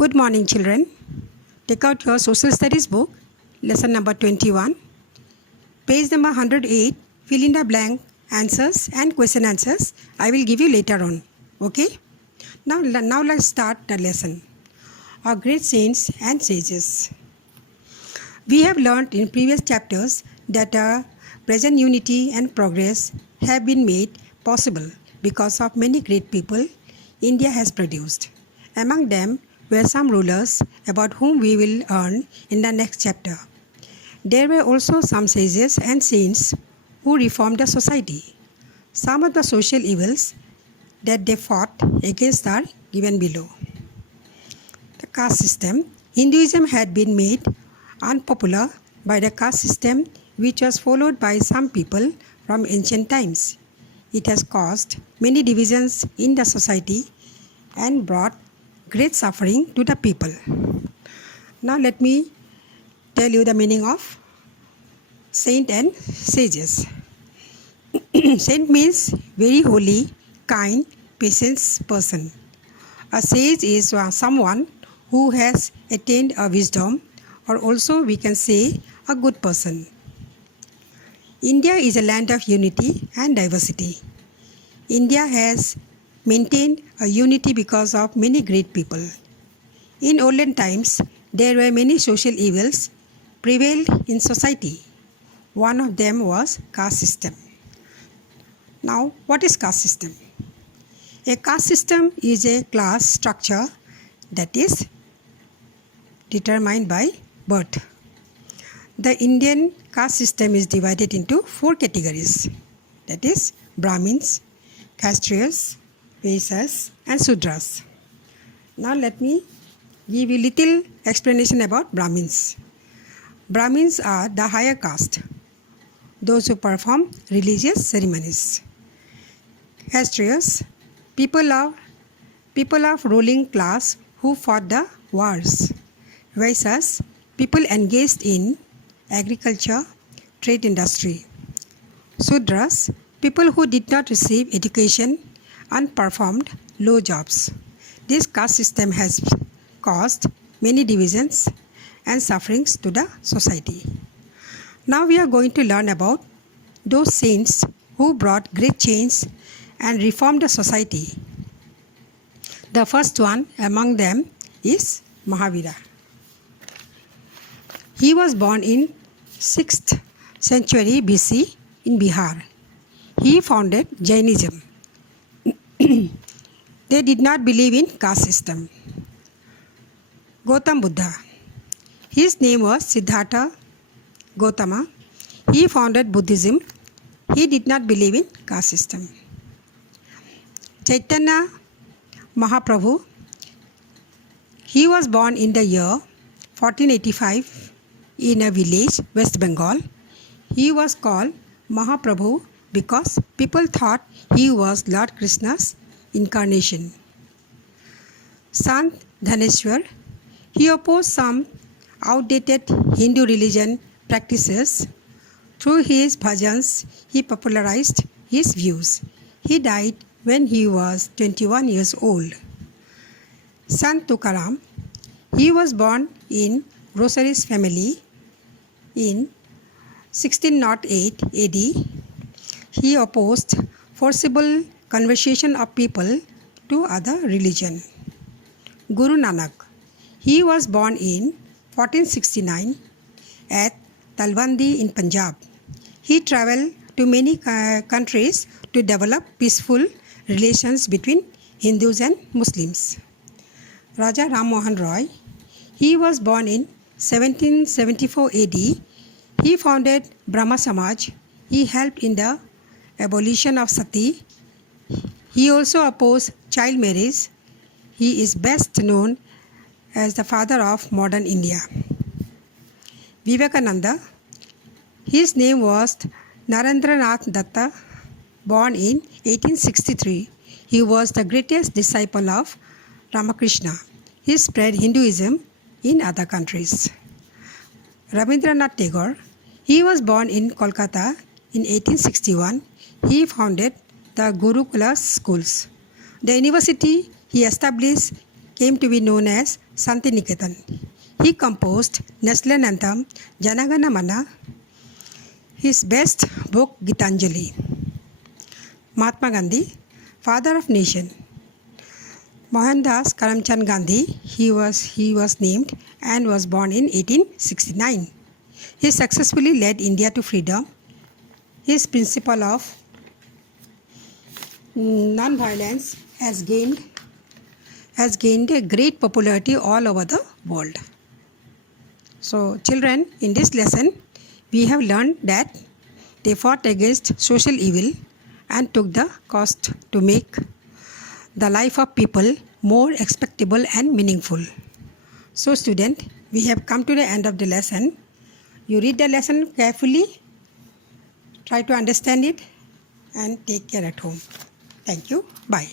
Good morning, children. Take out your social studies book, lesson number 21, page number 108, fill in the blank answers and question answers I will give you later on. Okay? Now let's start the lesson. Our great saints and sages. We have learned in previous chapters that our present unity and progress have been made possible because of many great people India has produced. Among them were some rulers about whom we will learn in the next chapter. There were also some sages and saints who reformed the society. Some of the social evils that they fought against are given below. The caste system. Hinduism had been made unpopular by the caste system which was followed by some people from ancient times. It has caused many divisions in the society and brought great suffering to the people. Now let me tell you the meaning of saint and sages. Saint means very holy, kind, patient person. A sage is someone who has attained a wisdom, or also we can say a good person. India is a land of unity and diversity. India has maintained a unity because of many great people. In olden times, there were many social evils prevailed in society. One of them was caste system. Now, what is caste system? A caste system is a class structure that is determined by birth. The Indian caste system is divided into 4 categories, that is Brahmins, Kshatriyas, Vaishyas and Sudras. Now let me give you little explanation about Brahmins. Brahmins are the higher caste, those who perform religious ceremonies. Kshatriyas, people of ruling class who fought the wars. Vaishyas, people engaged in agriculture, trade industry. Sudras, people who did not receive education and performed low jobs. This caste system has caused many divisions and sufferings to the society. Now we are going to learn about those saints who brought great change and reformed the society. The first one among them is Mahavira. He was born in 6th century BC in Bihar. He founded Jainism. They did not believe in caste system. Gautam Buddha. His name was Siddhartha Gautama. He founded Buddhism. He did not believe in caste system. Chaitanya Mahaprabhu. He was born in the year 1485 in a village, West Bengal. He was called Mahaprabhu because people thought he was Lord Krishna's incarnation. Sant Dhaneshwar. He opposed some outdated Hindu religion practices. Through his bhajans, he popularized his views. He died when he was 21 years old. Sant Tukaram. He was born in grocer's family in 1608 AD. He opposed forcible conversion of people to other religion. Guru Nanak. He was born in 1469 at Talwandi in Punjab. He traveled to many countries to develop peaceful relations between Hindus and Muslims. Raja Ram Mohan Roy. He was born in 1774 AD. He founded Brahma Samaj. He helped in the abolition of sati. He also opposed child marriage. He is best known as the father of modern India. Vivekananda. His name was Narendranath Datta. Born in 1863, he was the greatest disciple of Ramakrishna. He spread Hinduism in other countries. Rabindranath Tagore. He was born in Kolkata in 1861. He founded the Gurukula schools. The university he established came to be known as Santiniketan. He composed national anthem Janagana Mana, his best book Gitanjali. Mahatma Gandhi, father of nation. Mohandas Karamchand Gandhi, he was named and was born in 1869. He successfully led India to freedom. His principle of non-violence has gained a great popularity all over the world. So children, in this lesson we have learned that they fought against social evil and took the cost to make the life of people more expectable and meaningful. So student, we have come to the end of the lesson. You read the lesson carefully, try to understand it and take care at home. Thank you. Bye.